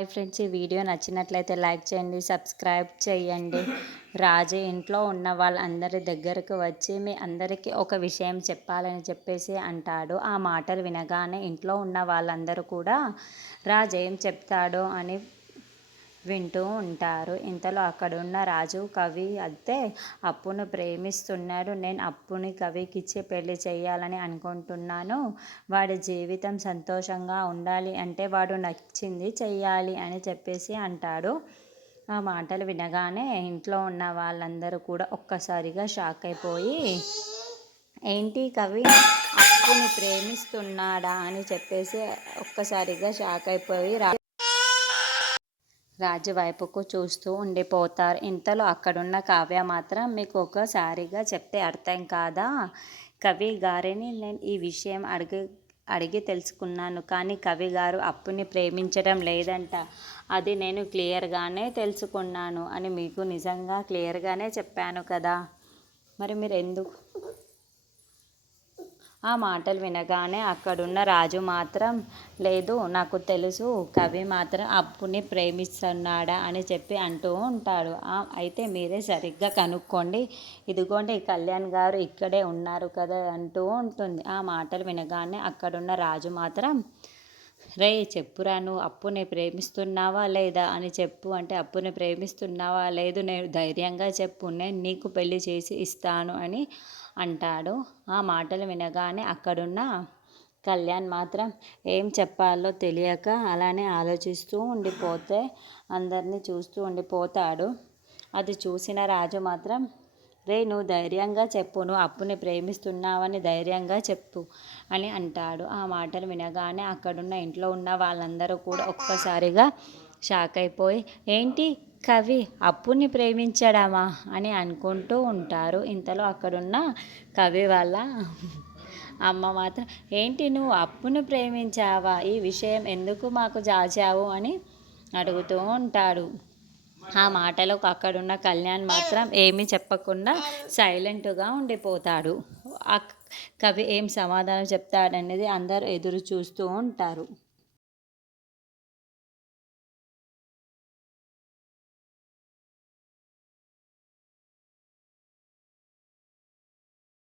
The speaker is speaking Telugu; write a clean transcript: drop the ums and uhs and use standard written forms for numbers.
హాయ్ ఫ్రెండ్స్, ఈ వీడియో నచ్చినట్లయితే లైక్ చేయండి, సబ్స్క్రైబ్ చేయండి. రాజు ఇంట్లో ఉన్న వాళ్ళందరి దగ్గరకు వచ్చి మీ అందరికీ ఒక విషయం చెప్పాలని చెప్పేసి అంటాడు. ఆ మాటలు వినగానే ఇంట్లో ఉన్న వాళ్ళందరూ కూడా రాజు ఏం చెప్తాడో అని వింటూ ఉంటారు. ఇంతలో అక్కడున్న రాజు కవి అయితే అప్పును ప్రేమిస్తున్నాడు. నేను అప్పుని కవికిచ్చి పెళ్లి చేయాలని అనుకుంటున్నాను. వాడి జీవితం సంతోషంగా ఉండాలి అంటే వాడు నచ్చింది చెయ్యాలి అని చెప్పేసి అంటాడు. ఆ మాటలు వినగానే ఇంట్లో ఉన్న వాళ్ళందరూ కూడా ఒక్కసారిగా షాక్ అయిపోయి, ఏంటి కవి అప్పుని ప్రేమిస్తున్నాడా అని చెప్పేసి ఒక్కసారిగా షాక్ అయిపోయి రాజు వైపుకు చూస్తూ ఉండిపోతారు. ఇంతలో అక్కడున్న కావ్య మాత్రం, మీకు ఒకసారిగా చెప్తే అర్థం కాదా కవి గారిని, నేను ఈ విషయం అడిగి తెలుసుకున్నాను. కానీ కవి గారు అప్పుని ప్రేమించడం లేదంట. అది నేను క్లియర్గానే తెలుసుకున్నాను అని మీకు నిజంగా క్లియర్గానే చెప్పాను కదా, మరి మీరు ఎందుకు? ఆ మాటలు వినగానే అక్కడున్న రాజు మాత్రం, లేదు నాకు తెలుసు, కవి మాత్రం అప్పుని ప్రేమిస్తున్నాడా అని చెప్పి అంటూ ఉంటాడు. అయితే మీరే సరిగ్గా కనుక్కోండి, ఇదిగోండి కళ్యాణ్ గారు ఇక్కడే ఉన్నారు కదా అంటూ ఉంటుంది. ఆ మాటలు వినగానే అక్కడున్న రాజు మాత్రం, రే చెప్పురా, నువ్వు అప్పుని ప్రేమిస్తున్నావా లేదా అని చెప్పు అంటే, అప్పుని ప్రేమిస్తున్నావా లేదు, నేను ధైర్యంగా చెప్పు, నేను నీకు పెళ్లి చేసి ఇస్తాను అని అంటాడు. ఆ మాటలు వినగానే అక్కడున్న కళ్యాణ్ మాత్రం ఏం చెప్పాలో తెలియక అలానే ఆలోచిస్తూ ఉండిపోతే అందరినీ చూస్తూ ఉండిపోతాడు. అది చూసిన రాజు మాత్రం, రే నువ్వు ధైర్యంగా చెప్పు, నువ్వు అప్పుని ప్రేమిస్తున్నావని ధైర్యంగా చెప్పు అని అంటాడు. ఆ మాటలు వినగానే అక్కడున్న ఇంట్లో ఉన్న వాళ్ళందరూ కూడా ఒక్కసారిగా షాక్ అయిపోయి, ఏంటి కవి అప్పుని ప్రేమించడమా అని అనుకుంటూ ఉంటారు. ఇంతలో అక్కడున్న కవి వాళ్ళ అమ్మ మాత్రం, ఏంటి నువ్వు అప్పును ప్రేమించావా, ఈ విషయం ఎందుకు మాకు దాచావు అని అడుగుతూ ఉంటాడు. ఆ మాటలకు అక్కడున్న కళ్యాణ్ మాత్రం ఏమీ చెప్పకుండా సైలెంట్గా ఉండిపోతాడు. ఆ కవి ఏం సమాధానం చెప్తాడనేది అందరూ ఎదురు చూస్తూ ఉంటారు.